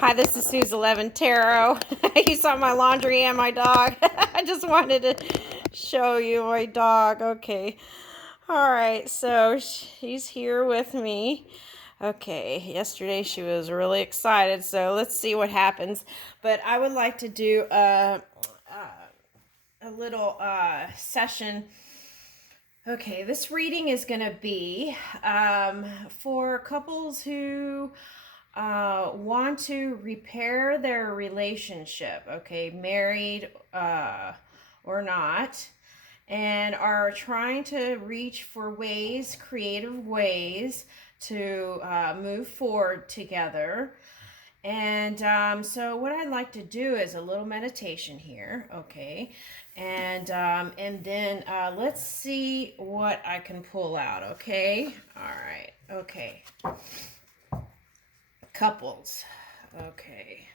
Hi, this is Suze 11 Tarot. You saw my laundry and my dog. I just wanted to show you my dog. Okay. All right, so she's here with me. Okay, yesterday she was really excited, so let's see what happens. But I would like to do a little session. Okay, this reading is going to be for couples who want to repair their relationship, okay, married or not, and are trying to reach for ways, creative ways to move forward together. And so what I'd like to do is a little meditation here, okay? And then let's see what I can pull out, okay? All right, okay. Couples, okay.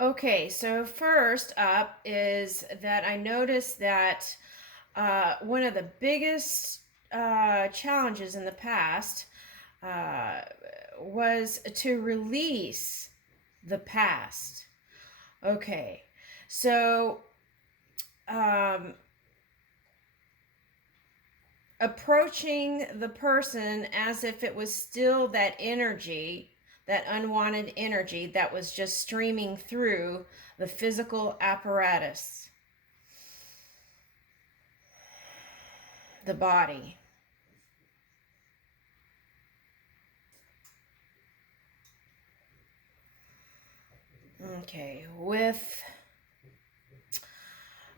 Okay, so first up is that I noticed that one of the biggest challenges in the past uh, was to release the past. Okay, so um, approaching the person as if it was still that energy, that unwanted energy that was just streaming through the physical apparatus, the body. Okay,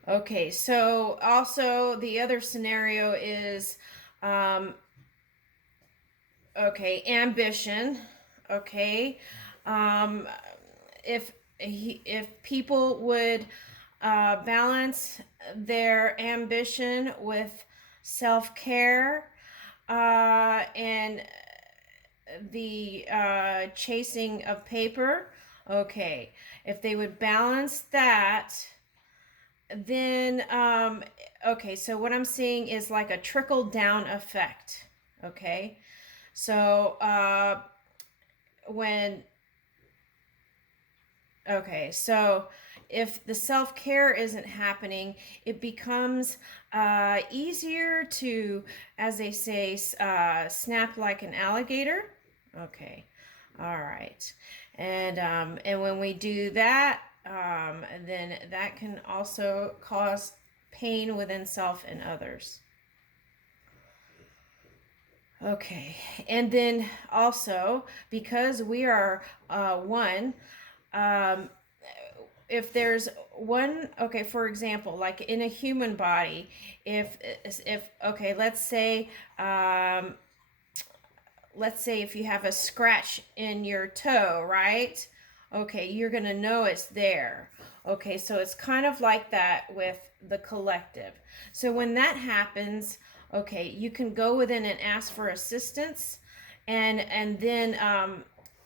okay, so also the other scenario is, um, okay, ambition. Okay, um, if people would balance their ambition with self-care and the chasing of paper. Okay, if they would balance that, then okay, so what I'm seeing is like a trickle down effect. Okay, so when okay, so if the self-care isn't happening, it becomes easier to, as they say, snap like an alligator. Okay, all right, and when we do that, then that can also cause pain within self and others. Okay, and then also because we are one, um, if there's one, okay, for example, like in a human body, if okay, um, let's say if you have a scratch in your toe, right? Okay, you're gonna know it's there. Okay, so it's kind of like that with the collective. So when that happens, okay, you can go within and ask for assistance, and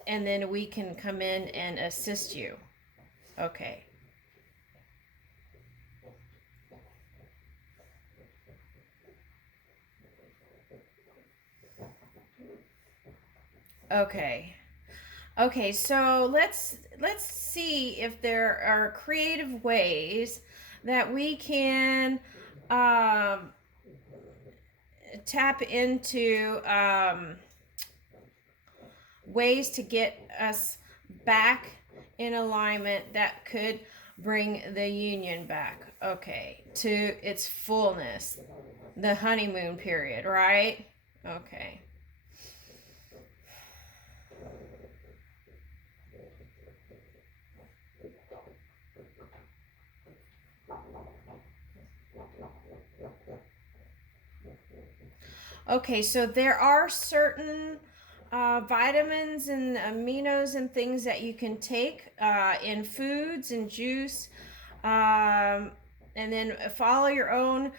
then we can come in and assist you. Okay. Okay. Okay, so let's see if there are creative ways that we can um, tap into ways to get us back in alignment that could bring the union back, okay, to its fullness, the honeymoon period, right? Okay. Okay, so there are certain vitamins and aminos and things that you can take in foods and juice. And then follow your own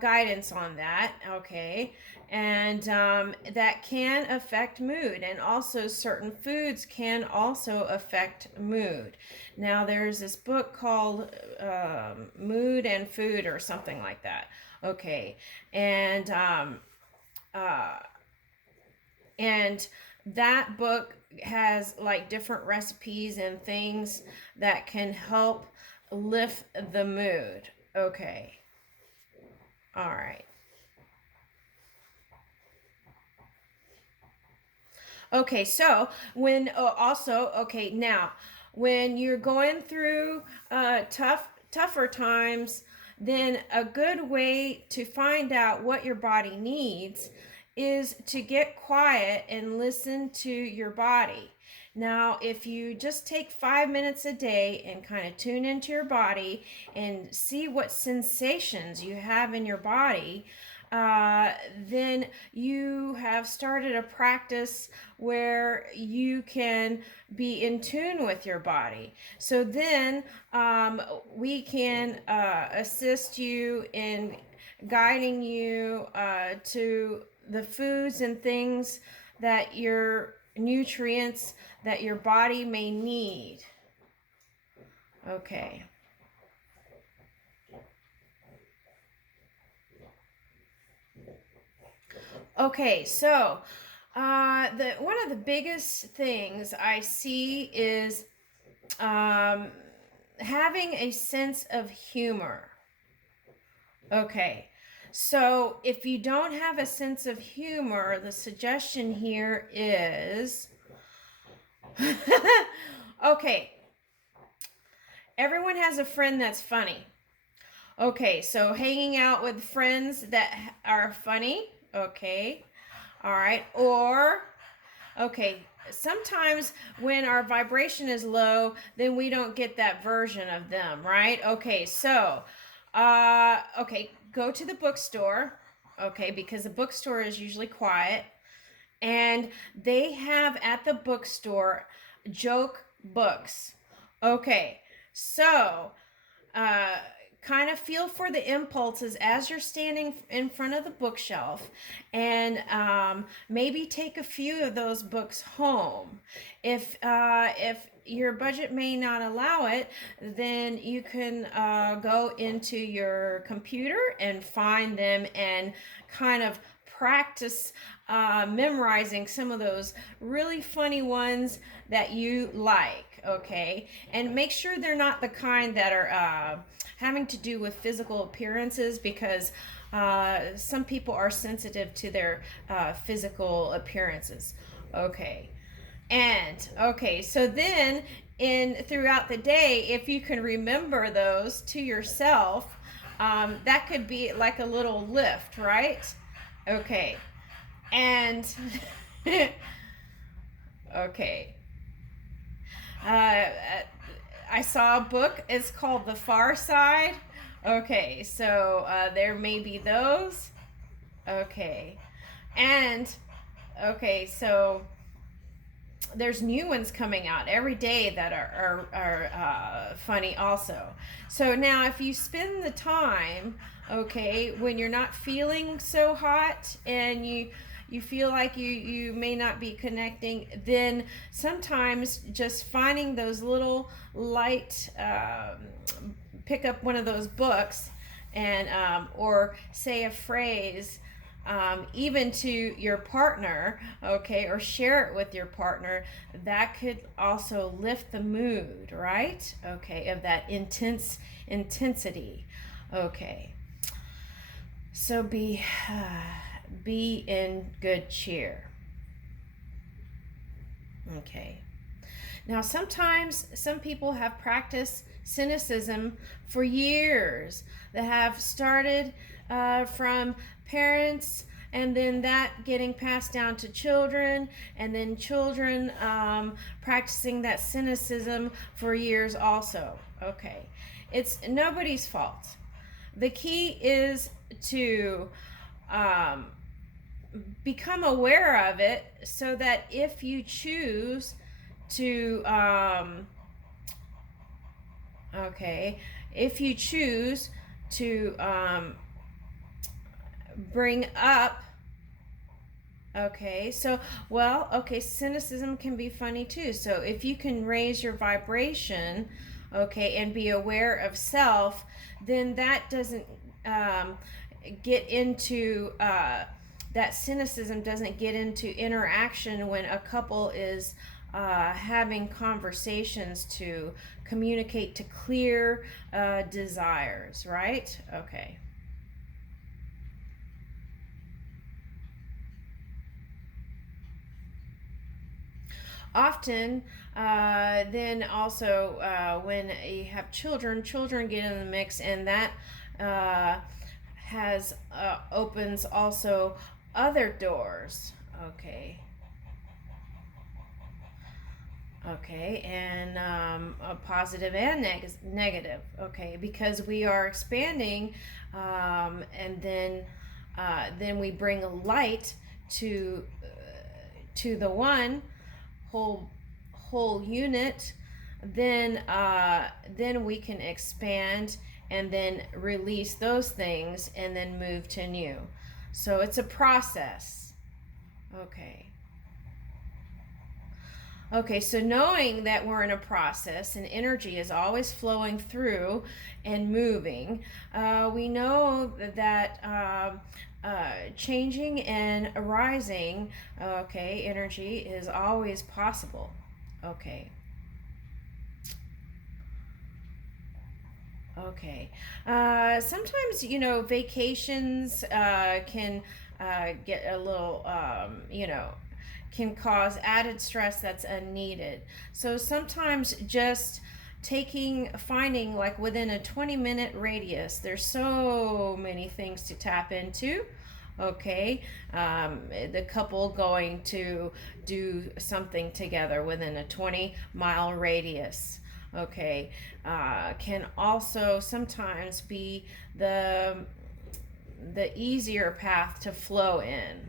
guidance on that, okay? And that can affect mood, and also certain foods can also affect mood. Now, there's this book called Mood and Food or something like that, okay? Uh, and that book has like different recipes and things that can help lift the mood. Okay. All right. Okay, so now when you're going through tougher times, then a good way to find out what your body needs is to get quiet and listen to your body. Now, if you just take 5 minutes a day and kind of tune into your body and see what sensations you have in your body, then you have started a practice where you can be in tune with your body. So then we can assist you in guiding you to the foods and things that your nutrients that your body may need. Okay. Okay, so the one of the biggest things I see is having a sense of humor. Okay, so if you don't have a sense of humor, the suggestion here is okay, everyone has a friend that's funny. Okay, so hanging out with friends that are funny. Okay, all right. Or, okay, sometimes when our vibration is low, then we don't get that version of them, right? Okay, so, okay, go to the bookstore, okay, because the bookstore is usually quiet. And they have at the bookstore joke books. Okay, so, kind of feel for the impulses as you're standing in front of the bookshelf, and maybe take a few of those books home. If your budget may not allow it, then you can go into your computer and find them and kind of practice memorizing some of those really funny ones that you like, okay? And make sure they're not the kind that are having to do with physical appearances, because some people are sensitive to their physical appearances. Okay. And okay, so then throughout the day, if you can remember those to yourself, that could be like a little lift, right? Okay. And okay. Uh, I saw a book. It's called The Far Side. Okay, so there may be those. Okay. And okay, so there's new ones coming out every day that are funny also. So now if you spend the time, okay, when you're not feeling so hot and you feel like you may not be connecting, then sometimes just finding those little light, pick up one of those books and or say a phrase, even to your partner, okay, or share it with your partner, that could also lift the mood, right? Okay, of that intensity. Okay, so be in good cheer. Okay. Now, sometimes some people have practiced cynicism for years, that have started from parents, and then that getting passed down to children, and then children practicing that cynicism for years also. Okay. It's nobody's fault. The key is to become aware of it so that if you choose to, if you choose to bring up, cynicism can be funny too. So if you can raise your vibration, and be aware of self, then that doesn't get into that cynicism doesn't get into interaction when a couple is having conversations to communicate to clear desires, right? Okay. Often, then also when you have children get in the mix, and that has opens also other doors. And positive and negative. Because we are expanding, and then we bring a light to the one whole unit. Then we can expand and then release those things and then move to new. So it's a process. Okay, so knowing that we're in a process and energy is always flowing through and moving, we know that changing and arising, energy is always possible. Sometimes, vacations can get a little, can cause added stress that's unneeded. So sometimes just finding like within a 20-minute radius, there's so many things to tap into. The couple going to do something together within a 20-mile radius. Can also sometimes be the easier path to flow in.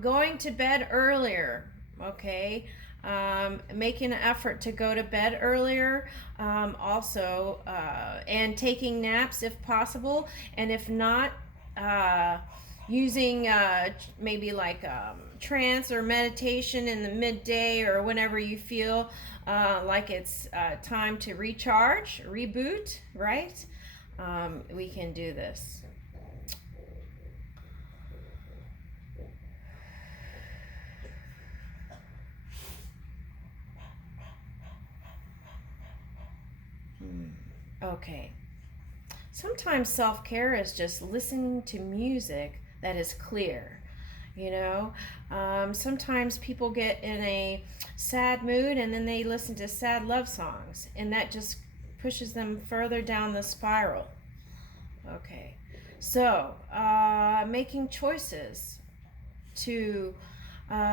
Going to bed earlier. Making an effort to go to bed earlier, also, and taking naps if possible, and if not, using maybe like trance or meditation in the midday or whenever you feel like it's time to recharge, reboot, right? We can do this. Sometimes self-care is just listening to music that is clear. Sometimes people get in a sad mood and then they listen to sad love songs, and that just pushes them further down the spiral. So making choices to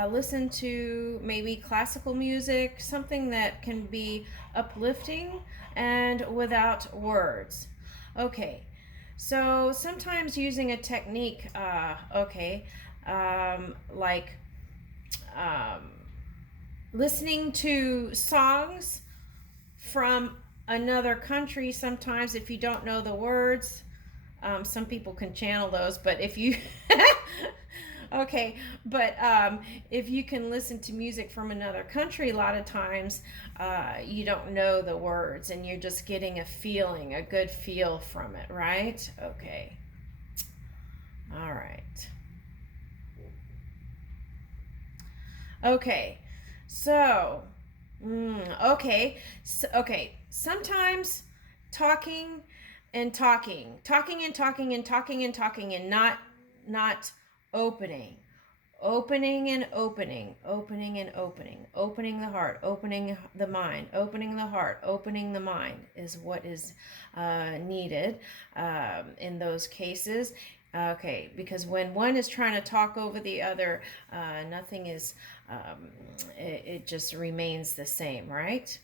listen to maybe classical music, something that can be uplifting and without words. So sometimes using a technique, like listening to songs from another country. Sometimes if you don't know the words, some people can channel those, but if you if you can listen to music from another country, a lot of times you don't know the words and you're just getting a good feel from it, right? All right. Sometimes talking and not opening and opening the heart, opening the mind, opening the mind is what is needed in those cases. Because when one is trying to talk over the other, nothing is, it just remains the same, right?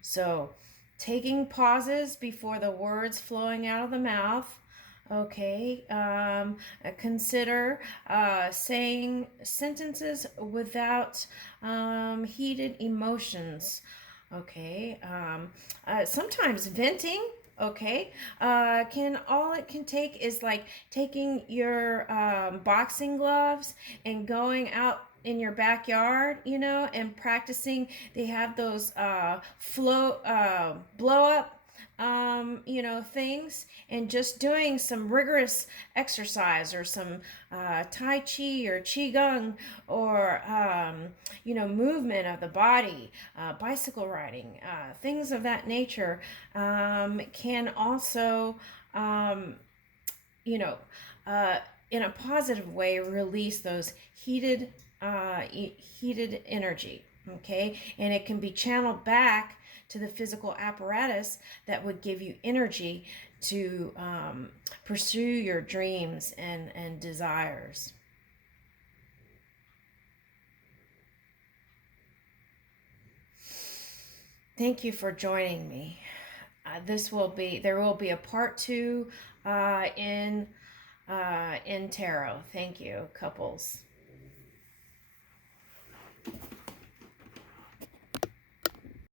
So taking pauses before the words flowing out of the mouth. Okay, consider saying sentences without heated emotions. Okay, sometimes venting. Okay, can all it can take is like taking your boxing gloves and going out in your backyard, and practicing. They have those blow up things, and just doing some rigorous exercise, or some Tai Chi or Qigong, or, movement of the body, bicycle riding, things of that nature, can also, you know, uh, in a positive way, release those heated energy. Okay, and it can be channeled back to the physical apparatus that would give you energy to pursue your dreams and desires. Thank you for joining me. There will be a part two in tarot. Thank you, couples.